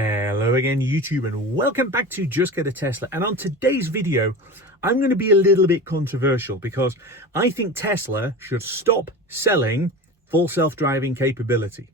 Hello again YouTube, and welcome back to Just Get a Tesla. And on today's video I'm going to be a little bit controversial because I think Tesla should stop selling full self-driving capability.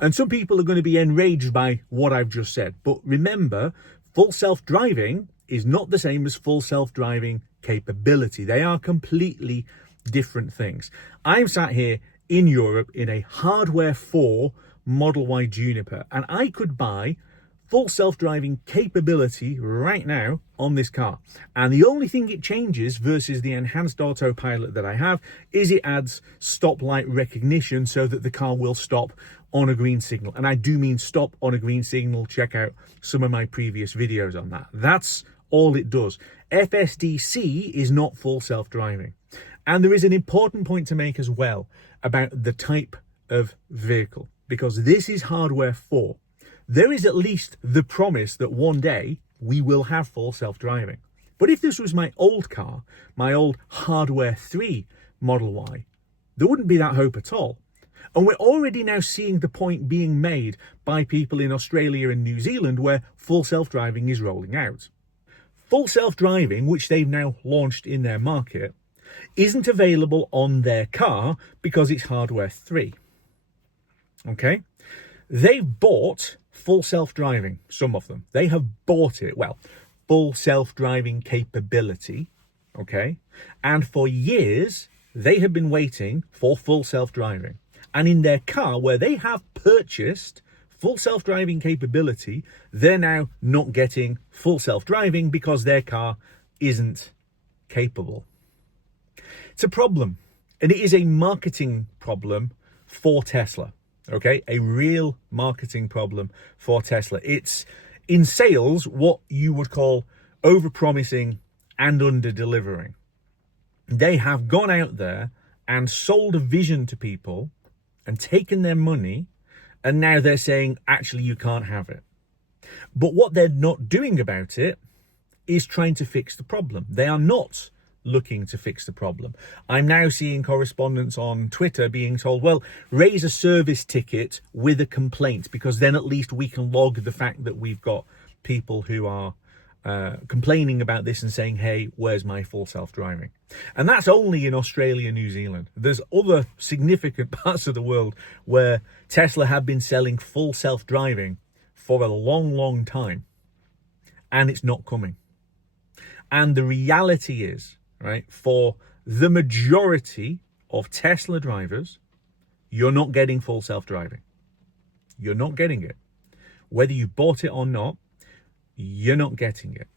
And some people are going to be enraged by what I've just said, but remember, full self-driving is not the same as full self-driving capability. They are completely different things. I'm sat here in Europe in a hardware 4 Model Y Juniper, and I could buy full self-driving capability right now on this car. And the only thing it changes versus the enhanced autopilot that I have is it adds stoplight recognition so that the car will stop on a green signal. And I do mean stop on a green signal. Check out some of my previous videos on that. That's all it does. FSDC is not full self-driving. And there is an important point to make as well about the type of vehicle, because this is hardware 4. There is at least the promise that one day we will have full self-driving. But if this was my old car, my old hardware 3 Model Y, there wouldn't be that hope at all. And we're already now seeing the point being made by people in Australia and New Zealand where full self-driving is rolling out. Full self-driving, which they've now launched in their market, isn't available on their car because it's hardware 3. Okay? They've bought full self-driving, some of them. They have bought it, well, full self-driving capability, okay? And for years, they have been waiting for full self-driving. And in their car, where they have purchased full self-driving capability, they're now not getting full self-driving because their car isn't capable. It's a problem, and it is a marketing problem for Tesla, okay? A real marketing problem for Tesla. It's in sales what you would call over-promising and under-delivering. They have gone out there and sold a vision to people and taken their money, and now they're saying, actually, you can't have it. But what they're not doing about it is trying to fix the problem. They are not looking to fix the problem. I'm now seeing correspondence on Twitter being told, well, raise a service ticket with a complaint, because then at least we can log the fact that we've got people who are complaining about this and saying, hey, where's my full self-driving? And that's only in Australia and New Zealand. There's other significant parts of the world where Tesla have been selling full self-driving for a long, long time, and it's not coming. And the reality is, right, for the majority of Tesla drivers, you're not getting full self-driving. You're not getting it. Whether you bought it or not, you're not getting it.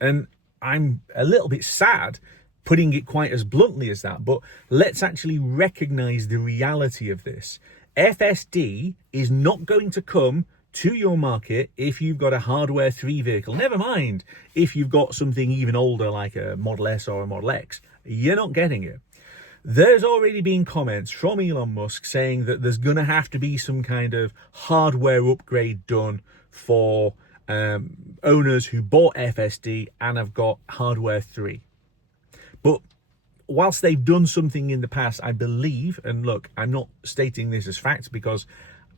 And I'm a little bit sad putting it quite as bluntly as that, but let's actually recognize the reality of this. FSD is not going to come to your market if you've got a hardware 3 vehicle. Never mind if you've got something even older like a Model S or a Model X. You're not getting it. There's already been comments from Elon Musk saying that there's going to have to be some kind of hardware upgrade done for owners who bought FSD and have got hardware 3. But whilst they've done something in the past, I believe, and look, I'm not stating this as fact because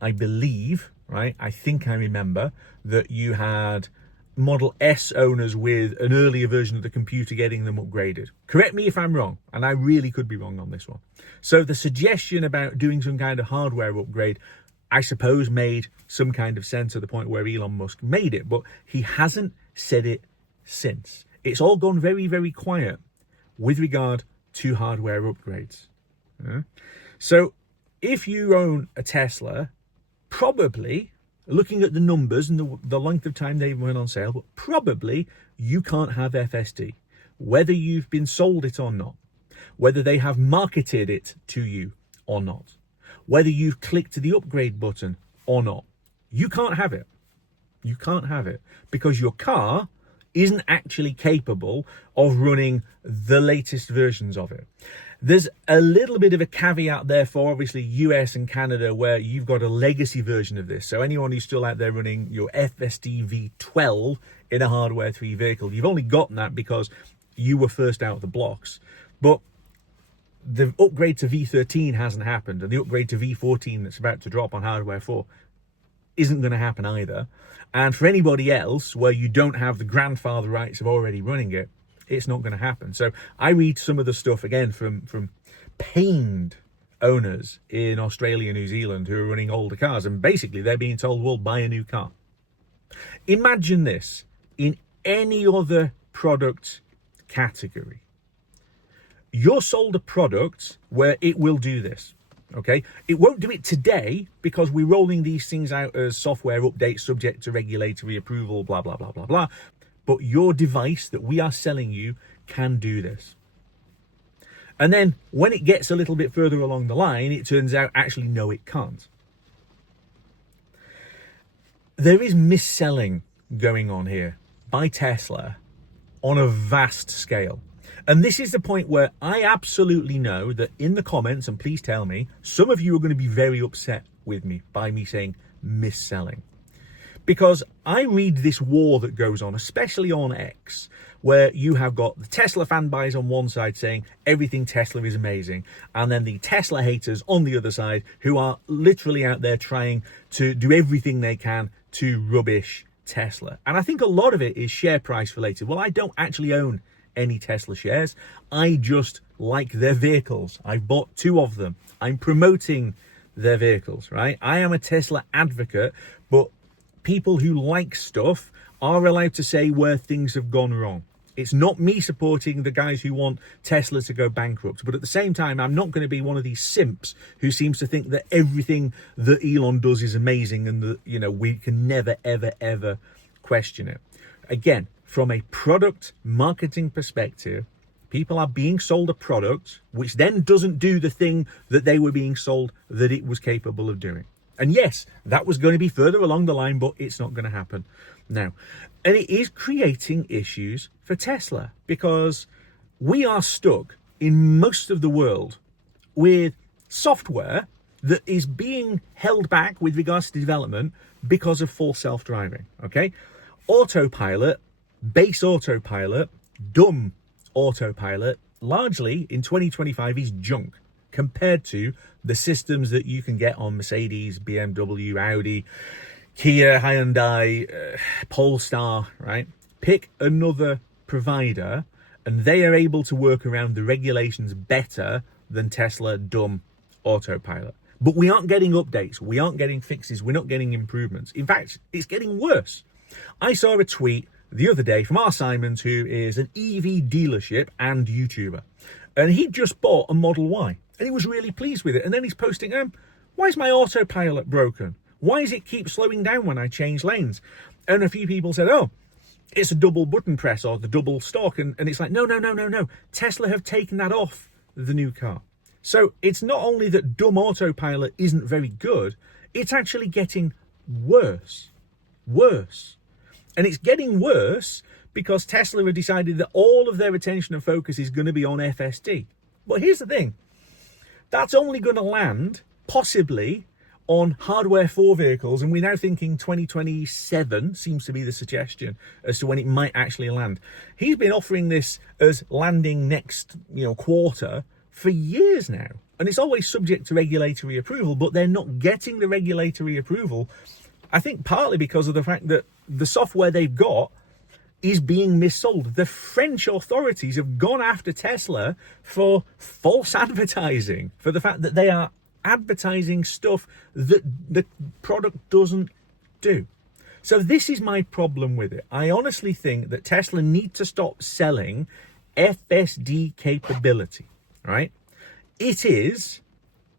I believe, right, I think I remember that you had Model S owners with an earlier version of the computer getting them upgraded. Correct me if I'm wrong, and I really could be wrong on this one. So the suggestion about doing some kind of hardware upgrade, I suppose, made some kind of sense at the point where Elon Musk made it, but he hasn't said it since. It's all gone very, very quiet with regard to hardware upgrades. So if you own a Tesla, probably, looking at the numbers and the length of time they went on sale, but probably you can't have FSD, whether you've been sold it or not, whether they have marketed it to you or not, whether you've clicked the upgrade button or not. You can't have it. You can't have it because your car isn't actually capable of running the latest versions of it. There's a little bit of a caveat there for obviously US and Canada, where you've got a legacy version of this. So anyone who's still out there running your FSD V12 in a hardware 3 vehicle, you've only gotten that because you were first out of the blocks. But the upgrade to V13 hasn't happened, and the upgrade to V14 that's about to drop on hardware 4 isn't going to happen either. And for anybody else, where you don't have the grandfather rights of already running it, it's not going to happen. So I read some of the stuff again from pained owners in Australia and New Zealand who are running older cars, and basically they're being told, well, buy a new car. Imagine this in any other product category. You're sold a product where it will do this, okay? It won't do it today because we're rolling these things out as software updates subject to regulatory approval, blah, blah, blah, blah, blah. But your device that we are selling you can do this. And then when it gets a little bit further along the line, it turns out actually, no, it can't. There is mis-selling going on here by Tesla on a vast scale. And this is the point where I absolutely know that in the comments, and please tell me, some of you are going to be very upset with me by me saying mis-selling. Because I read this war that goes on, especially on X, where you have got the Tesla fanboys on one side saying everything Tesla is amazing, and then the Tesla haters on the other side who are literally out there trying to do everything they can to rubbish Tesla. And I think a lot of it is share price related. Well, I don't actually own any Tesla shares. I just like their vehicles. I've bought 2 of them. I'm promoting their vehicles, right? I am a Tesla advocate, but people who like stuff are allowed to say where things have gone wrong. It's not me supporting the guys who want Tesla to go bankrupt, but at the same time, I'm not going to be one of these simps who seems to think that everything that Elon does is amazing and that, you know, we can never, ever, ever question it. Again, from a product marketing perspective, people are being sold a product which then doesn't do the thing that they were being sold that it was capable of doing. And yes, that was going to be further along the line, but it's not going to happen now. And it is creating issues for Tesla because we are stuck in most of the world with software that is being held back with regards to development because of full self-driving, okay? Autopilot, base autopilot, dumb autopilot, largely in 2025 is junk compared to the systems that you can get on Mercedes, BMW, Audi, Kia, Hyundai, Polestar, right? Pick another provider and they are able to work around the regulations better than Tesla dumb autopilot. But we aren't getting updates, we aren't getting fixes, we're not getting improvements. In fact, it's getting worse. I saw a tweet the other day from R. Simons, who is an EV dealership and YouTuber. And he just bought a Model Y and he was really pleased with it. And then he's posting, why is my autopilot broken? Why does it keep slowing down when I change lanes? And a few people said, oh, it's a double button press or the double stalk. And it's like, no. Tesla have taken that off the new car. So it's not only that dumb autopilot isn't very good, it's actually getting worse. And it's getting worse because Tesla have decided that all of their attention and focus is going to be on FSD. But here's the thing. That's only going to land, possibly, on hardware 4 vehicles. And we're now thinking 2027 seems to be the suggestion as to when it might actually land. He's been offering this as landing next, quarter for years now. And it's always subject to regulatory approval, but they're not getting the regulatory approval. I think partly because of the fact that the software they've got is being missold. The French authorities have gone after Tesla for false advertising, for the fact that they are advertising stuff that the product doesn't do. So this is my problem with it. I honestly think that Tesla need to stop selling FSD capability, right? It is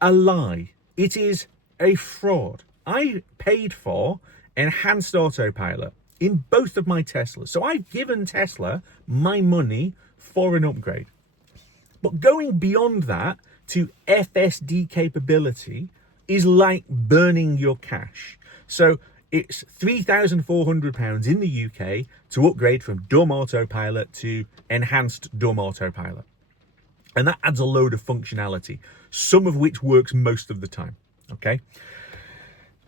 a lie. It is a fraud. I paid for enhanced autopilot in both of my Teslas. So I've given Tesla my money for an upgrade. But going beyond that to FSD capability is like burning your cash. So it's £3,400 in the UK to upgrade from dumb autopilot to enhanced dumb autopilot. And that adds a load of functionality, some of which works most of the time, okay?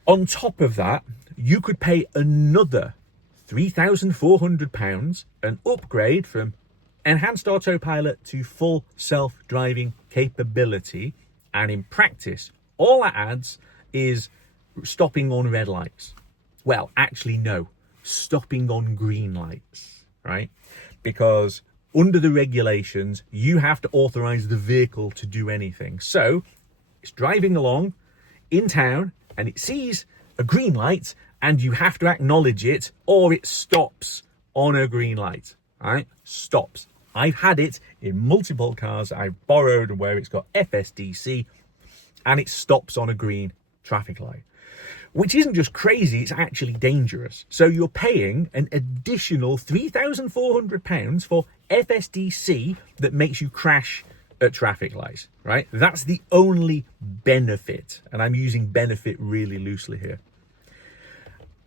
On top of that, you could pay another £3,400 and upgrade from enhanced autopilot to full self-driving capability. And in practice, all that adds is stopping on red lights. Well, actually, no, stopping on green lights, right? Because under the regulations, you have to authorize the vehicle to do anything. So it's driving along in town and it sees a green light and you have to acknowledge it or it stops on a green light, right? Stops. I've had it in multiple cars I've borrowed where it's got FSDC and it stops on a green traffic light, which isn't just crazy, it's actually dangerous. So you're paying an additional £3,400 for FSDC that makes you crash at traffic lights, right? That's the only benefit, and I'm using benefit really loosely here.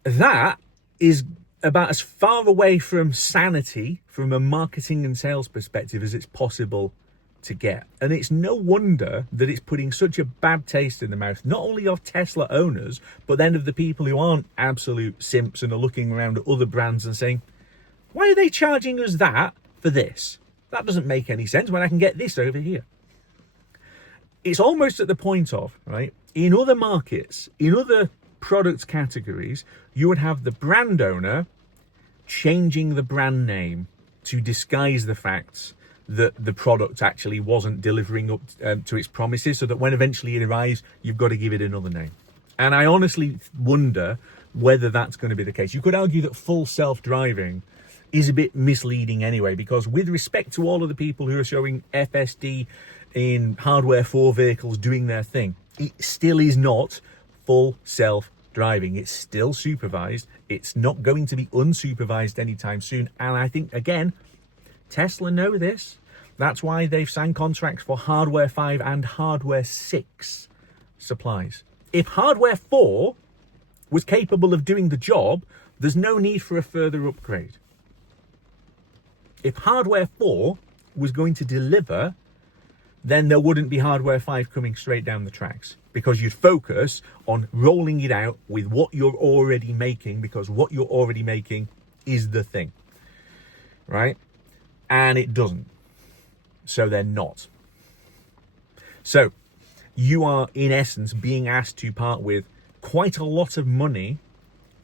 That is about as far away from sanity from a marketing and sales perspective as it's possible to get. And it's no wonder that it's putting such a bad taste in the mouth, not only of Tesla owners, but then of the people who aren't absolute simps and are looking around at other brands and saying, why are they charging us that for this? That doesn't make any sense when I can get this over here. It's almost at the point of, right, in other markets, in other product categories, you would have the brand owner changing the brand name to disguise the facts that the product actually wasn't delivering up to its promises, so that when eventually it arrives, you've got to give it another name. And I honestly wonder whether that's going to be the case. You could argue that full self-driving is a bit misleading anyway, because with respect to all of the people who are showing FSD in hardware 4 vehicles doing their thing, it still is not full self-driving. It's still supervised. It's not going to be unsupervised anytime soon. And I think, again, Tesla know this. That's why they've signed contracts for hardware 5 and hardware 6 supplies. If hardware 4 was capable of doing the job, there's no need for a further upgrade. If hardware 4 was going to deliver, then there wouldn't be hardware 5 coming straight down the tracks, because you'd focus on rolling it out with what you're already making, because what you're already making is the thing, right? And it doesn't. So they're not. So you are, in essence, being asked to part with quite a lot of money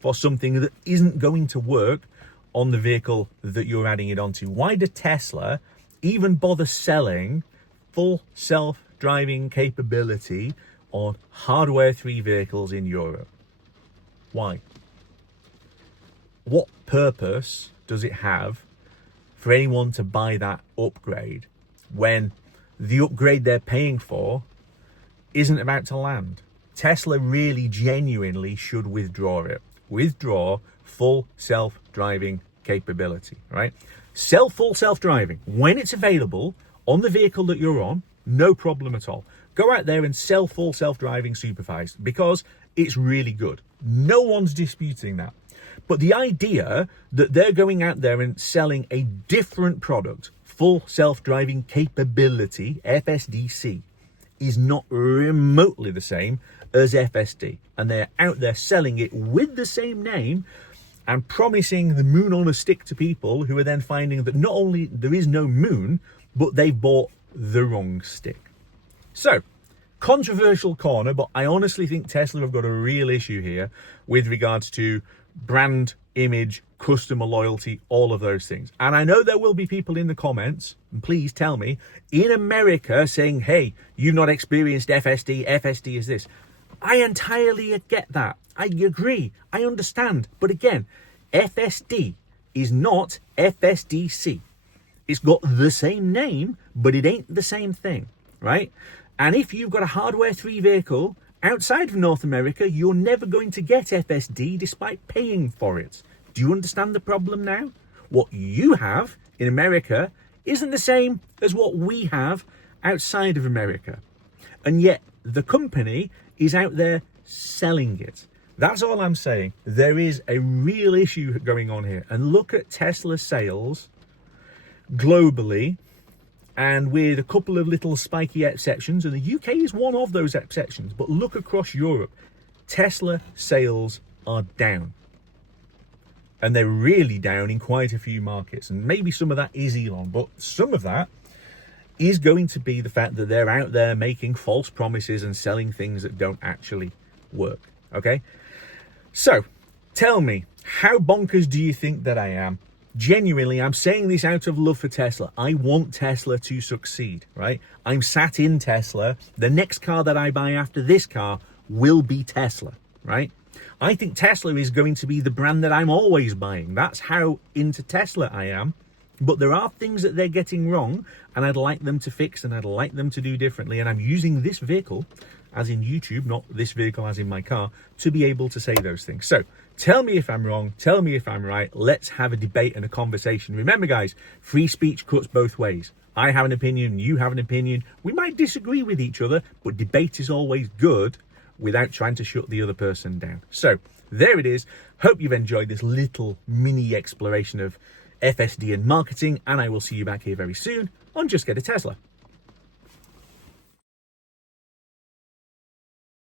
for something that isn't going to work on the vehicle that you're adding it onto. Why did Tesla even bother selling full self-driving capability on hardware 3 vehicles in Europe? Why? What purpose does it have for anyone to buy that upgrade when the upgrade they're paying for isn't about to land? Tesla really genuinely should withdraw it. Withdraw full self-driving capability, right? Sell full self-driving when it's available on the vehicle that you're on, no problem at all. Go out there and sell full self-driving supervised, because it's really good. No one's disputing that. But the idea that they're going out there and selling a different product, full self-driving capability, FSDC, is not remotely the same as FSD. And they're out there selling it with the same name and promising the moon on a stick to people who are then finding that not only there is no moon, but they've bought the wrong stick. So, controversial corner, but I honestly think Tesla have got a real issue here with regards to brand image, customer loyalty, all of those things. And I know there will be people in the comments, and please tell me, in America saying, hey, you've not experienced FSD, FSD is this. I entirely get that. I agree. I understand. But again, FSD is not FSDC. It's got the same name, but it ain't the same thing, right? And if you've got a hardware 3 vehicle outside of North America, you're never going to get FSD despite paying for it. Do you understand the problem now? What you have in America isn't the same as what we have outside of America. And yet the company is out there selling it. That's all I'm saying. There is a real issue going on here. And look at Tesla sales globally and with a couple of little spiky exceptions, and the UK is one of those exceptions, but look across Europe, Tesla sales are down. And they're really down in quite a few markets. And maybe some of that is Elon, but some of that is going to be the fact that they're out there making false promises and selling things that don't actually work. Okay? So, tell me, how bonkers do you think that I am? Genuinely, I'm saying this out of love for Tesla. I want Tesla to succeed, right? I'm sat in Tesla. The next car that I buy after this car will be Tesla, right? I think Tesla is going to be the brand that I'm always buying. That's how into Tesla I am. But there are things that they're getting wrong, and I'd like them to fix, and I'd like them to do differently. And I'm using this vehicle, as in YouTube, not this vehicle as in my car, to be able to say those things. So tell me if I'm wrong. Tell me if I'm right. Let's have a debate and a conversation. Remember, guys, free speech cuts both ways. I have an opinion, you have an opinion. We might disagree with each other, but debate is always good without trying to shut the other person down. So there it is. Hope you've enjoyed this little mini exploration of FSD and marketing, and I will see you back here very soon on Just Get a Tesla.